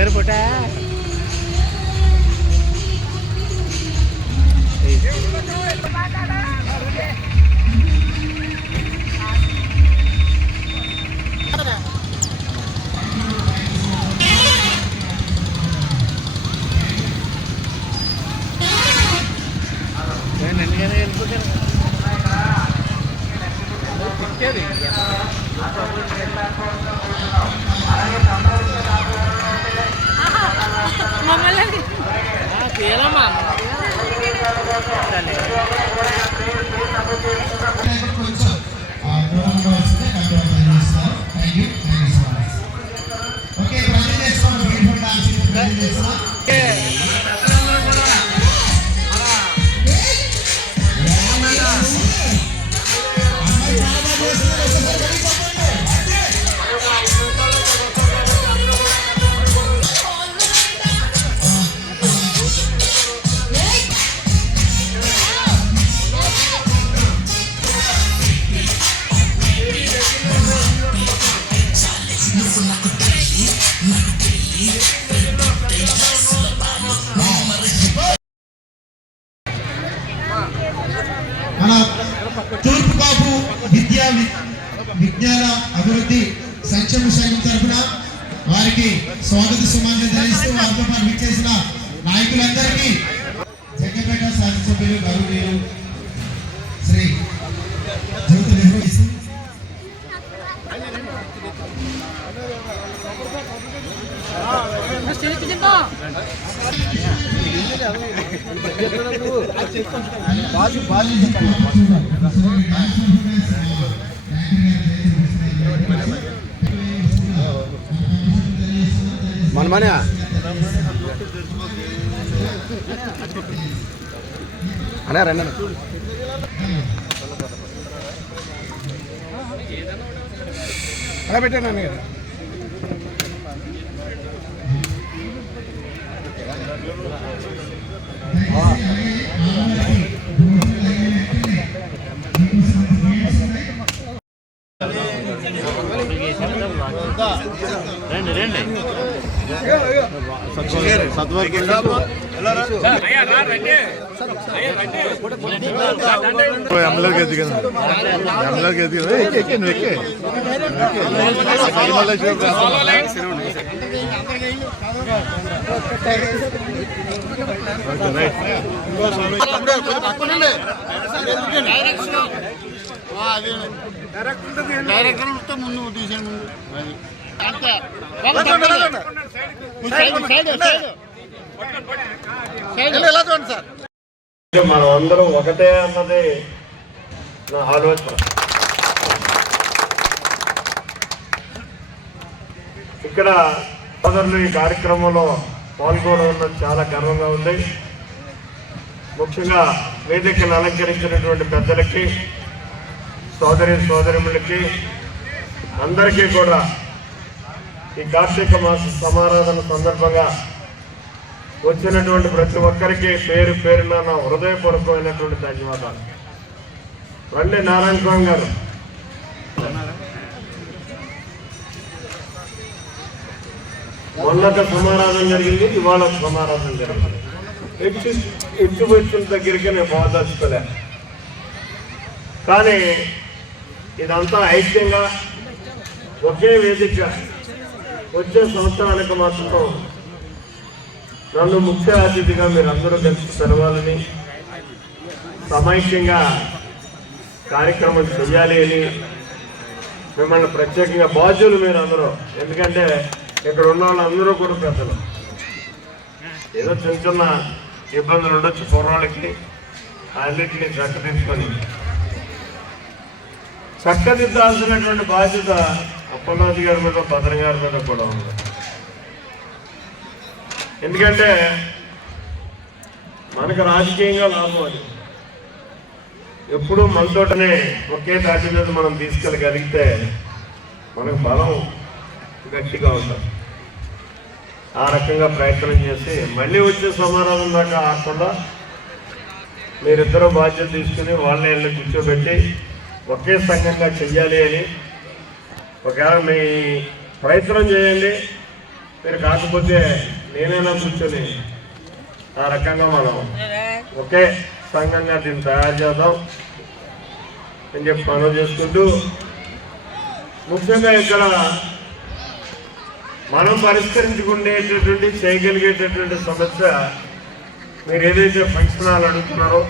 ఏర్పట ఎందుకైనా వెళ్ళిపోతాను మమ్మల్ని తీయాలమ్మా మన తూర్పుకాపు విజ్ఞాన అభివృద్ధి సంక్షేమ సంఘం తరఫున వారికి స్వాగత సుమాన్ని ధరిస్తూ వారితో పాటు విచ్చేసిన నాయకులందరికీ జగ్గపేట శాసనసభ్యులు గౌరవనీయులు శ్రీ జ్యోతి నిర్వహిస్తూ మనమనే అనే రండి అలా పెట్టాను అన్నయ్య రండి రండి డైరెక్టర్ ముందు తీసే ముందు మనం అందరం ఒకటే అన్నది నా ఆలోచన. ఇక్కడ సోదరులు ఈ కార్యక్రమంలో పాల్గొనడం చాలా గర్వంగా ఉంది. ముఖ్యంగా వేదికను అలంకరించినటువంటి పెద్దలకి, సోదరిమణులకి అందరికీ కూడా ఈ కార్తీక మాస సమారాధన సందర్భంగా వచ్చినటువంటి ప్రతి ఒక్కరికి పేరు పేరున నా హృదయపూర్వకమైనటువంటి ధన్యవాదాలు. రండి నారాయణ స్వామి గారు. మొన్నట సమారాధన జరిగింది, ఇవాళ సమారాధన జరిగింది. ఎగ్జిబిషన్ దగ్గరికి నేను పోదలుచుకోలే, కానీ ఇదంతా ఐక్యంగా ఒకే వేదిక వచ్చే సంవత్సరానికి మాత్రం నన్ను ముఖ్య అతిథిగా మీరు అందరూ కలిసి తెలవాలని, సమైక్యంగా కార్యక్రమం చేయాలి అని మిమ్మల్ని ప్రత్యేకంగా బాధ్యులు మీరు అందరూ. ఎందుకంటే ఇక్కడ ఉన్న వాళ్ళందరూ కూడా పెద్దలు. ఏదో చిన్న చిన్న ఇబ్బందులు ఉండొచ్చు కుర్రాళ్ళకి, అన్నింటినీ చక్కదిద్దాల్సినటువంటి బాధ్యత అప్పలరాజు గారి మీద, భద్రం గారి మీద కూడా ఉంది. ఎందుకంటే మనకు రాజకీయంగా లాభం అది. ఎప్పుడూ మనతోటనే ఒకే తాటి మీద మనం తీసుకెళ్ళగలిగితే మనకు బలం గట్టిగా ఉంటుంది. ఆ రకంగా ప్రయత్నం చేసి మళ్ళీ వచ్చే సమారాధన దాకా ఆకుండా మీరిద్దరూ బాధ్యత తీసుకుని వాళ్ళని వెళ్ళి కూర్చోబెట్టి ఒకే సంఘంగా చెయ్యాలి అని ఒకవేళ మీ ప్రయత్నం చేయండి. మీరు కాకపోతే నేనైనా కూర్చొని ఆ రకంగా మనం ఒకే సంఘంగా దీన్ని తయారు చేద్దాం అని చెప్పి మనం చేసుకుంటూ, ముఖ్యంగా ఇక్కడ మనం పరిష్కరించుకునేటటువంటి చేయగలిగేటటువంటి సమస్య మీరు ఏదైతే ఫంక్షన్ హాల్ అడుగుతున్నారో,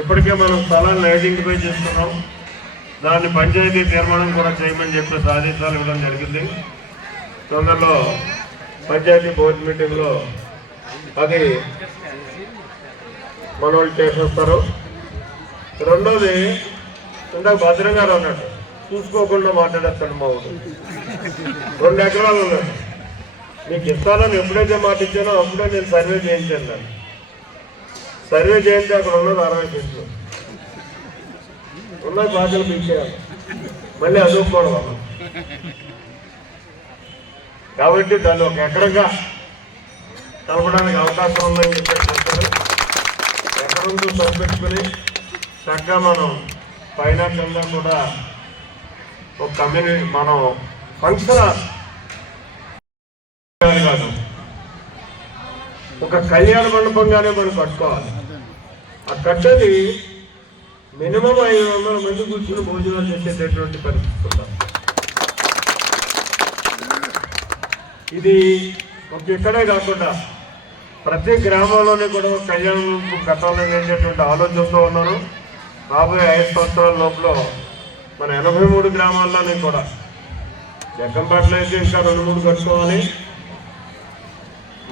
ఇప్పటికే మనం స్థలాన్ని ఐడెంటిఫై చేస్తున్నాం. దాన్ని పంచాయతీ తీర్మానం కూడా చేయమని చెప్పి ఆదేశాలు ఇవ్వడం జరిగింది. తొందరలో పంచాయతీ బోర్డు మీటింగ్లో అది మన వాళ్ళు చేసేస్తారు. రెండోది, ఇందాక భద్రం గారు అన్నాడు, చూసుకోకుండా మాట్లాడేస్తాడు మా ఊరు. 2 ఎకరాలు ఉన్నాడు, నీకు ఇస్తానని ఎప్పుడైతే మాట ఇచ్చానో అప్పుడే నేను సర్వే చేయించాను. దాన్ని సర్వే చేయించి అక్కడ ఉన్నది 60 సెంట్లు ఉన్నాయి. బాధ్యతలు పెంచేయాలి, మళ్ళీ అదుకోవడం. కాబట్టి దాన్ని 1 ఎకరంగా కలపడానికి అవకాశం ఉందని చెప్పారు. ఎకరంతో సరిపెట్టుకుని చక్కగా మనం పైన కింద కూడా ఒక కమ్యూనిటీ మనం ఫంక్షన్ కాదు, ఒక కళ్యాణ మండపంగానే మనం కట్టుకోవాలి. ఆ కట్టేది మినిమం 500 మంది కూర్చుని భోజనాలు చేసేటటువంటి పరిస్థితి ఉండాలి. ఇది ఒక ఇక్కడే కాకుండా ప్రతి గ్రామంలోనే కూడా కళ్యాణ మండపం కట్టాలని అనేటటువంటి ఆలోచనతో ఉన్నాను. రాబోయే 5 సంవత్సరాల లోపల మన 83 గ్రామాల్లోనే కూడా, జగ్గంపేటలో అయితే ఇంకా 2-3 కట్టుకోవాలి.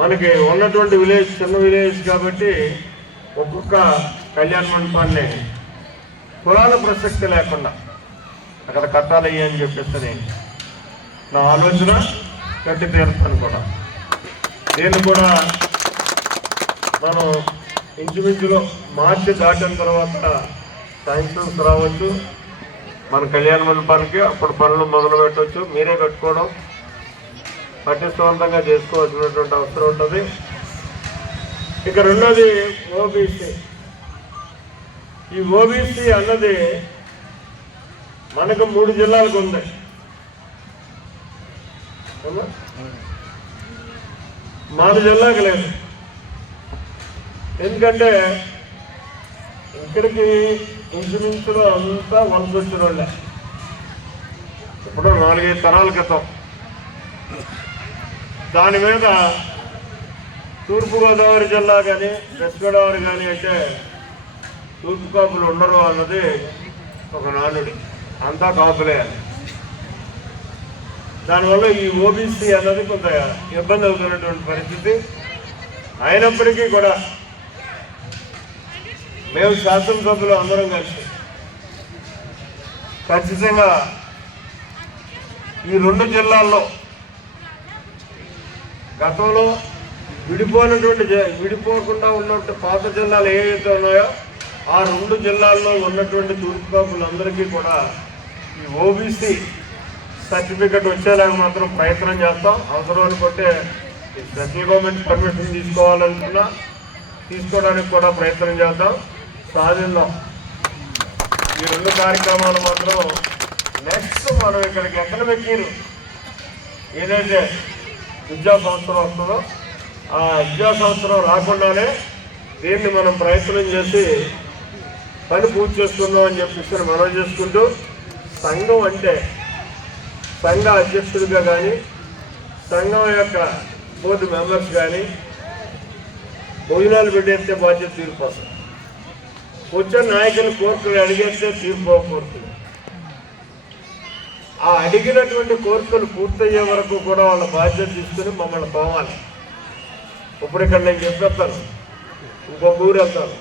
మనకి ఉన్నటువంటి విలేజ్ చిన్న విలేజ్ కాబట్టి ఒక్కొక్క కళ్యాణ మండపాన్ని కులాల ప్రసక్తి లేకుండా అక్కడ కట్టాలి అని చెప్పేసి నా ఆలోచన. కట్టి తీరుతాను కూడా. నేను కూడా మనం ఇంచుమించులో మార్చి దాటిన తర్వాత శాంక్షన్స్ రావచ్చు మన కళ్యాణ మండపానికి. అప్పుడు పనులు మొదలు పెట్టవచ్చు. మీరే కట్టుకోవడం పటిష్టవంతంగా చేసుకోవాల్సినటువంటి అవసరం ఉంటుంది. ఇక రెండోది ఓబీసీ. ఈ ఓబీసీ అన్నది మనకు 3 జిల్లాలకు ఉంది. మన జిల్లాకి లేదు. ఎందుకంటే ఇక్కడికి ఇంచుమించులో అంతా వలస వచ్చిన వాళ్ళే. ఇప్పుడు 4-5 తరాల క్రితం దాని మీద తూర్పుగోదావరి జిల్లా కానీ వెస్ట్ గోదావరి కానీ అంటే తూర్పు కాపులు ఉండరు అన్నది ఒక నానుడి. అంతా కాపులే అని. దానివల్ల ఈ ఓబీసీ అన్నది కొంత ఇబ్బంది అవుతున్నటువంటి పరిస్థితి. అయినప్పటికీ కూడా మేము శాసనసభ్యులు అందరం కలిసి ఖచ్చితంగా ఈ 2 జిల్లాల్లో గతంలో విడిపోకుండా ఉన్నటువంటి పాత జిల్లాలు ఏవైతే ఉన్నాయో ఆ 2 జిల్లాల్లో ఉన్నటువంటి తూర్పు కాపులందరికీ కూడా ఈ ఓబీసీ సర్టిఫికెట్ వచ్చేలాగా మాత్రం ప్రయత్నం చేస్తాం. అవసరం అనుకుంటే సెంట్రల్ గవర్నమెంట్ పర్మిషన్ తీసుకోవడానికి కూడా ప్రయత్నం చేద్దాం. సాధిద్దాం. ఈ 2 కార్యక్రమాలు మాత్రం నెక్స్ట్ మనం ఇక్కడికి ఎకనమిక్ ఇయర్ ఏదైతే విద్యా సంవత్సరం వస్తుందో ఆ విద్యా సంవత్సరం రాకుండానే దీన్ని మనం ప్రయత్నం చేసి పని పూర్తి చేసుకుందాం అని చెప్పేసి మనం చేసుకుంటూ, సంఘం అంటే సంఘ అధ్యక్షుడిగా కానీ సంఘం యొక్క బోర్డు మెంబర్స్ కానీ భోజనాలు పెట్టేస్తే బాధ్యత తీరిపోతుంది. వచ్చిన నాయకులు కోరికలు అడిగేస్తే తీరిపోకూడదు. ఆ అడిగినటువంటి కోరికలు పూర్తయ్యే వరకు కూడా వాళ్ళ బాధ్యత తీసుకుని మమ్మల్ని పోవాలి. ఇప్పుడు ఇక్కడ నేను చెప్పేస్తాను, ఇంకొక ఊరు వెళ్తాను,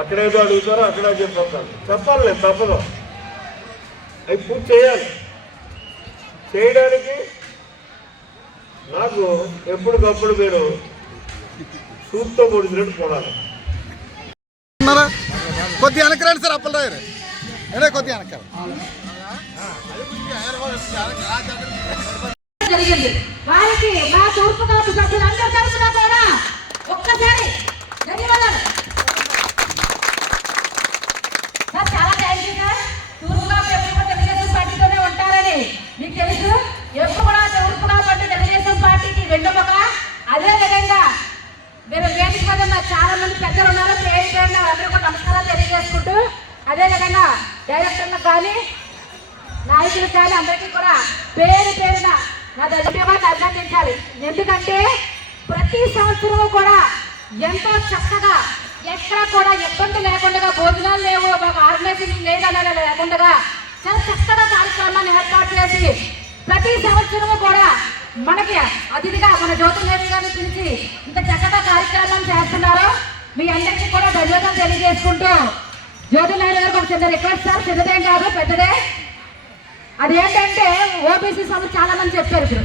అక్కడేదో అడుగుతారో అక్కడే చెప్పేస్తాను. చెప్పాలి, నేను తప్పదు. అవి పూర్తి చేయాలి. చేయడానికి నాకు ఎప్పటికప్పుడు మీరు సూట్తో పొడిచినట్టు పోవాలి. కొద్దిగా వెనకరండి సార్. అప్పలరావు గారు కొద్దిగా వెనక జరిగింది. వారికి మా తూర్పు కాపు సభ్యులందరి తరఫున కూడా ఒక్కసారి ధన్యవాదాలు సార్. చాలా థ్యాంక్ యూ సార్. తూర్పు కాపు ఎప్పుడు తెలుగుదేశం పార్టీతోనే ఉంటారని మీకు తెలుసు. ఎప్పుడు కూడా తూర్పు కాపు అంటే తెలుగుదేశం పార్టీకి డైరెక్టర్లకు కానీ నాయకులకు కానీ అందరికీ కూడా పేరు పేరున నా ధన్యవాదాలు అభినందించాలి. ఎందుకంటే ప్రతి సంవత్సరము కూడా ఎంతో చక్కగా ఎక్కడ కూడా ఇబ్బంది లేకుండా భోజనాలు లేవు, ఒక ఆర్గనైజేషన్ లేదనే లేకుండా చాలా చక్కగా కార్యక్రమాన్ని ఏర్పాటు చేసి ప్రతి సంవత్సరము కూడా మనకి అతిథిగా మన జ్యోతిర్మయి గారిని పిలిచి ఇంత చక్కగా కార్యక్రమం చేస్తున్నారు. మీ అందరికీ కూడా ధన్యవాదాలు తెలియజేసుకుంటూ జ్యోతిర్మయి గారికి ఒక చిన్న రిక్వెస్ట్ సార్, చిన్నదేం కాదు పెద్దదే. అదేంటంటే ఓబీసీ సభ చాలా మంది చెప్పారు.